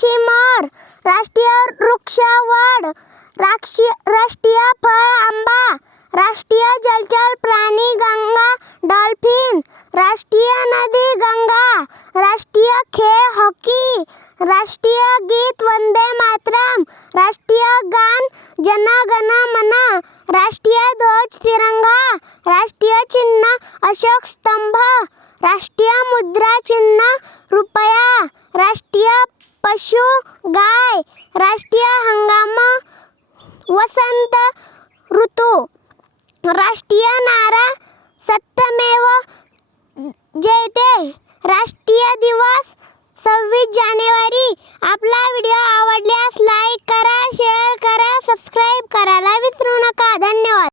पक्षी मोर, राष्ट्रीय वृक्ष वड, राष्ट्रीय फळ आंबा, राष्ट्रीय जलचर प्राणी गंगा डॉल्फिन, राष्ट्रीय नदी गंगा, राष्ट्रीय खेळ हॉकी, राष्ट्रीय गीत वंदे मातरम, राष्ट्रीय गान जन गण मन, राष्ट्रीय ध्वज तिरंगा, राष्ट्रीय चिन्ह अशोक स्तंभ, राष्ट्रीय मुद्रा चिन्ह रुपया, राष्ट्रीय पशु गाय, राष्ट्रीय हंगाम वसंत ऋतू, राष्ट्रीय नारा सत्यमेव जयते, राष्ट्रीय दिवस 26 जानेवारी. आपला व्हिडिओ आवडल्यास लाईक करा, शेअर करा, सबस्क्राईब